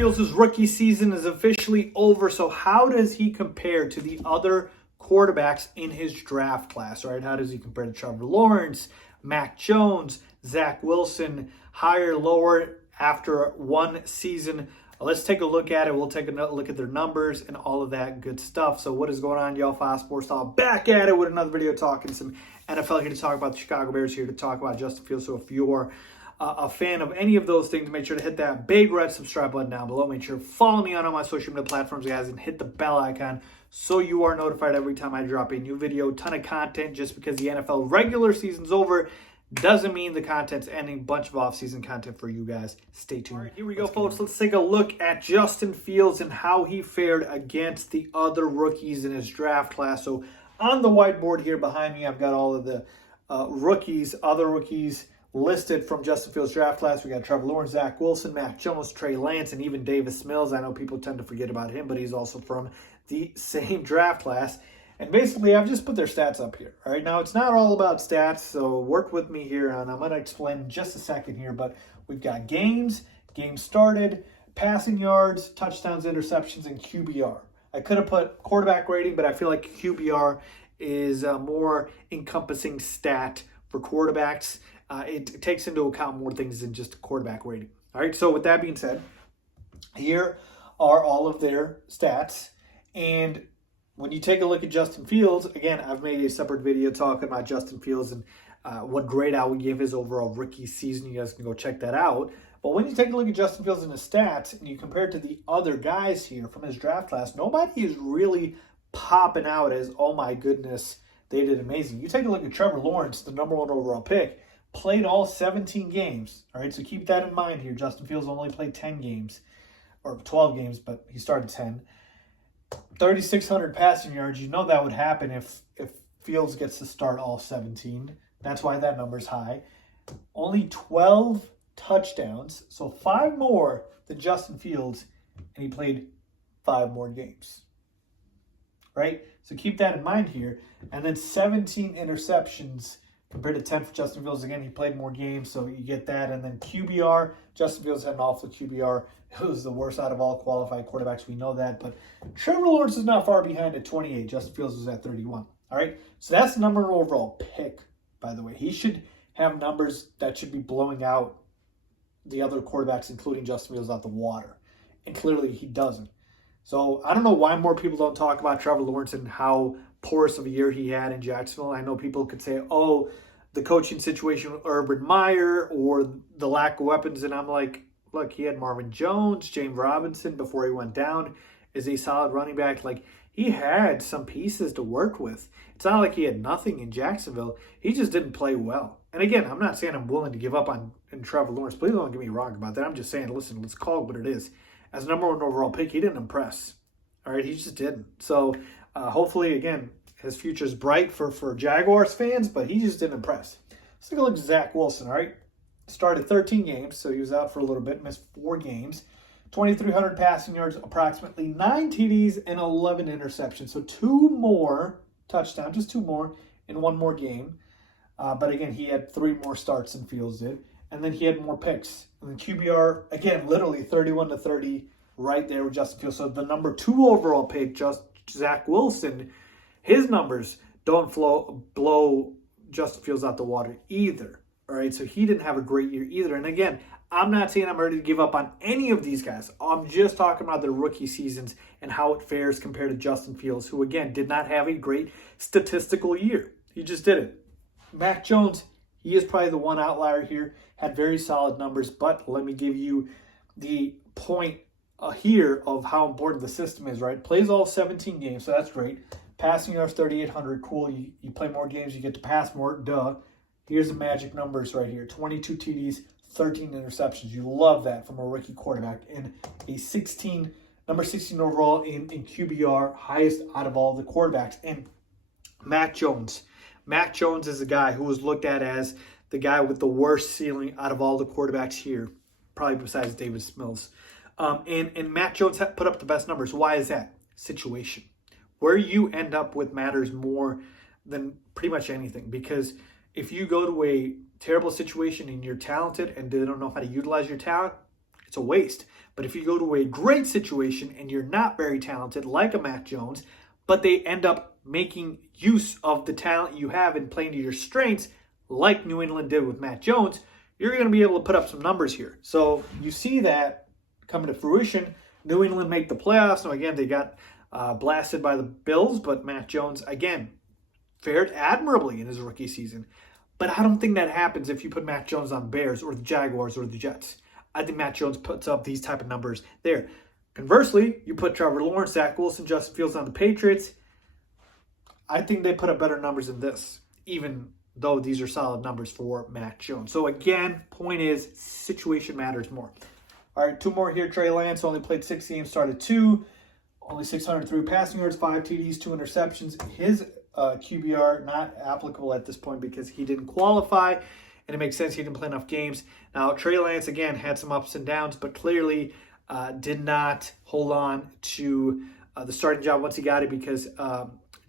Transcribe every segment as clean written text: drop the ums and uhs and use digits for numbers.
Fields' rookie season is officially over. So how does he compare to the other quarterbacks in his draft class, right? How does he compare to Trevor Lawrence, Mac Jones, Zach Wilson, higher, lower after one season? Let's take a look at it. We'll take a look at their numbers and all of that good stuff. So what is going on, y'all? Faiz Sports Talk back at it with another video talking some NFL, here to talk about the Chicago Bears, here to talk about Justin Fields. So if you're a fan of any of those things, make sure to hit that big red subscribe button down below. Make sure to follow me on all my social media platforms, guys, and hit the bell icon so you are notified every time I drop a new video. Ton of content. Just because the NFL regular season's over doesn't mean the content's ending. Bunch of off-season content for you guys. Stay tuned. All right, here we go, folks. Let's take a look at Justin Fields and how he fared against the other rookies in his draft class. So on the whiteboard here behind me, I've got all of the other rookies listed from Justin Fields' draft class. We got Trevor Lawrence, Zach Wilson, Mac Jones, Trey Lance, and even Davis Mills. I know people tend to forget about him, but he's also from the same draft class. And basically, I've just put their stats up here. All right, now it's not all about stats, so work with me here, and I'm going to explain in just a second here. But we've got games started, passing yards, touchdowns, interceptions, and QBR. I could have put quarterback rating, but I feel like QBR is a more encompassing stat for quarterbacks. It takes into account more things than just quarterback rating. All right, so with that being said, here are all of their stats. And when you take a look at Justin Fields, again, I've made a separate video talking about Justin Fields and what grade I would give his overall rookie season. You guys can go check that out. But when you take a look at Justin Fields and his stats and you compare it to the other guys here from his draft class, nobody is really popping out as, oh my goodness, they did amazing. You take a look at Trevor Lawrence, the #1 overall pick, played all 17 games. All right, so keep that in mind here. Justin Fields only played 10 games, or 12 games, but he started 10. 3,600 passing yards. You know that would happen if Fields gets to start all 17. That's why that number's high. Only 12 touchdowns, so 5 more than Justin Fields, and he played 5 more games. Right? So keep that in mind here. And then 17 interceptions compared to 10 for Justin Fields. Again, he played more games, so you get that. And then QBR, Justin Fields had an awful QBR. It was the worst out of all qualified quarterbacks. We know that. But Trevor Lawrence is not far behind at 28. Justin Fields was at 31. All right? So that's the #1 overall pick, by the way. He should have numbers that should be blowing out the other quarterbacks, including Justin Fields, out the water. And clearly he doesn't. So I don't know why more people don't talk about Trevor Lawrence and how porous of a year he had in Jacksonville. I know people could say, oh, the coaching situation with Urban Meyer or the lack of weapons. And I'm like, look, he had Marvin Jones, James Robinson before he went down, is a solid running back. Like, he had some pieces to work with. It's not like he had nothing in Jacksonville. He just didn't play well. And again, I'm not saying I'm willing to give up on Trevor Lawrence. Please don't get me wrong about that. I'm just saying, listen, let's call it what it is. As #1 overall pick, he didn't impress. All right, he just didn't. So hopefully, again, his future is bright for Jaguars fans, but he just didn't impress. Let's take a look at Zach Wilson, all right? Started 13 games, so he was out for a little bit, missed 4 games. 2,300 passing yards, approximately 9 TDs, and 11 interceptions. So 2 more touchdowns, just 2 more in 1 more game. But again, he had 3 more starts than Fields did. And then he had more picks. And then QBR, again, literally 31-30 right there with Justin Fields. So the #2 overall pick, Zach Wilson, his numbers don't blow Justin Fields out the water either. All right, so he didn't have a great year either. And again, I'm not saying I'm ready to give up on any of these guys. I'm just talking about their rookie seasons and how it fares compared to Justin Fields, who, again, did not have a great statistical year. He just didn't. Mac Jones, he is probably the one outlier here, had very solid numbers, but let me give you the point here of how important the system is, right? Plays all 17 games, so that's great. Passing yards 3,800, cool. You play more games, you get to pass more, duh. Here's the magic numbers right here. 22 TDs, 13 interceptions. You love that from a rookie quarterback. And a number 16 overall in QBR, highest out of all the quarterbacks. And Mac Jones. Mac Jones is a guy who was looked at as the guy with the worst ceiling out of all the quarterbacks here, probably besides Davis Mills. And Mac Jones put up the best numbers. Why is that? Situation. Where you end up with matters more than pretty much anything. Because if you go to a terrible situation and you're talented and they don't know how to utilize your talent, It's a waste. But if you go to a great situation and you're not very talented, like a Mac Jones, but they end up making use of the talent you have and playing to your strengths, like New England did with Mac Jones, you're going to be able to put up some numbers here. So you see that coming to fruition. New England make the playoffs. Now, again, they got blasted by the Bills, but Mac Jones, again, fared admirably in his rookie season. But I don't think that happens if you put Mac Jones on the Bears or the Jaguars or the Jets. I think Mac Jones puts up these type of numbers there. Conversely, you put Trevor Lawrence, Zach Wilson, Justin Fields on the Patriots. I think they put up better numbers than this, even though these are solid numbers for Mac Jones. So again, point is, situation matters more. All right, two more here. Trey Lance only played 6 games, started 2. Only 603 passing yards, 5 TDs, 2 interceptions. His QBR not applicable at this point because he didn't qualify, and it makes sense he didn't play enough games. Now, Trey Lance, again, had some ups and downs, but clearly did not hold on to the starting job once he got it because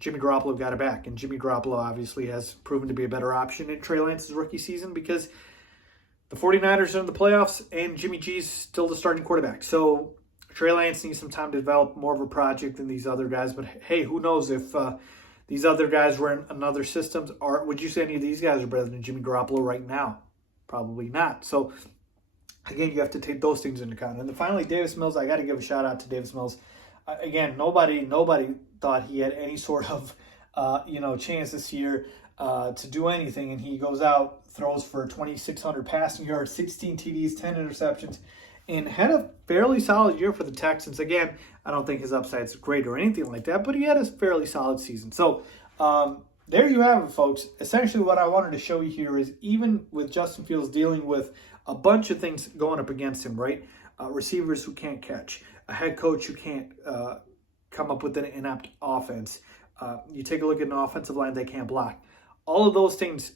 Jimmy Garoppolo got it back. And Jimmy Garoppolo obviously has proven to be a better option in Trey Lance's rookie season because the 49ers are in the playoffs and Jimmy G's still the starting quarterback. So Trey Lance needs some time to develop more of a project than these other guys. But hey, who knows if these other guys were in another systems? Or would you say any of these guys are better than Jimmy Garoppolo right now? Probably not. So again, you have to take those things into account. And then finally, Davis Mills. I got to give a shout out to Davis Mills. Again, nobody thought he had any sort of chance this year to do anything, and he goes out, throws for 2,600 passing yards, 16 TDs, 10 interceptions, and had a fairly solid year for the Texans. Again, I don't think his upside's great or anything like that, but he had a fairly solid season. So there you have it, folks. Essentially what I wanted to show you here is even with Justin Fields dealing with a bunch of things going up against him, right? Receivers who can't catch, a head coach who can't come up with an inept offense. You take a look at an offensive line that can't block. All of those things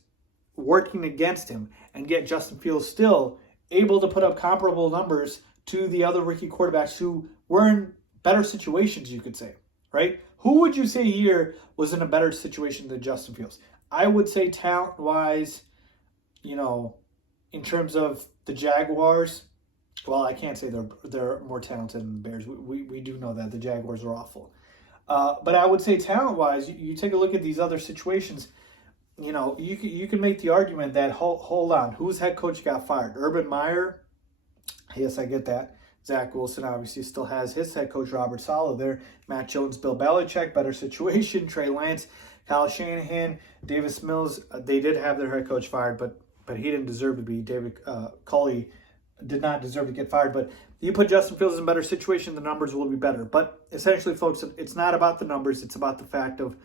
working against him, and yet Justin Fields still able to put up comparable numbers to the other rookie quarterbacks who were in better situations, you could say, right? Who would you say here was in a better situation than Justin Fields? I would say talent-wise, in terms of the Jaguars, well, I can't say they're more talented than the Bears. We do know that. The Jaguars are awful. But I would say talent-wise, you take a look at these other situations, you can make the argument that, hold on, whose head coach got fired? Urban Meyer? Yes, I get that. Zach Wilson obviously still has his head coach, Robert Saleh, there. Mac Jones, Bill Belichick, better situation. Trey Lance, Kyle Shanahan, Davis Mills, they did have their head coach fired, but he didn't deserve to be. David Culley did not deserve to get fired. But you put Justin Fields in a better situation, the numbers will be better. But essentially, folks, it's not about the numbers. It's about the fact of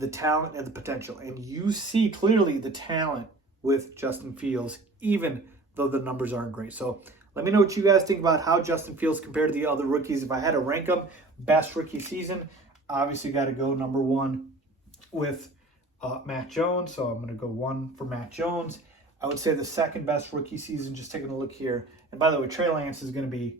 the talent and the potential. And you see clearly the talent with Justin Fields, even though the numbers aren't great. So let me know what you guys think about how Justin Fields compared to the other rookies. If I had to rank them, best rookie season, obviously got to go number 1 with Mac Jones. So I'm going to go 1 for Mac Jones. I would say the second best rookie season, just taking a look here. And by the way, Trey Lance is going to be,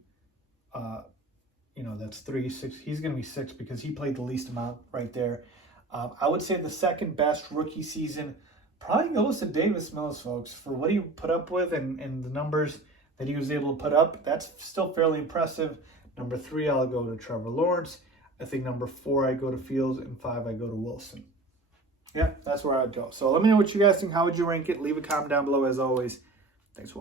that's 3, 6. He's going to be 6 because he played the least amount right there. I would say the second best rookie season probably goes to Davis Mills, folks, for what he put up with and the numbers that he was able to put up. That's still fairly impressive. Number 3, I'll go to Trevor Lawrence. I think number 4, I go to Fields, and 5, I go to Wilson. Yeah, that's where I'd go. So let me know what you guys think. How would you rank it? Leave a comment down below as always. Thanks for watching.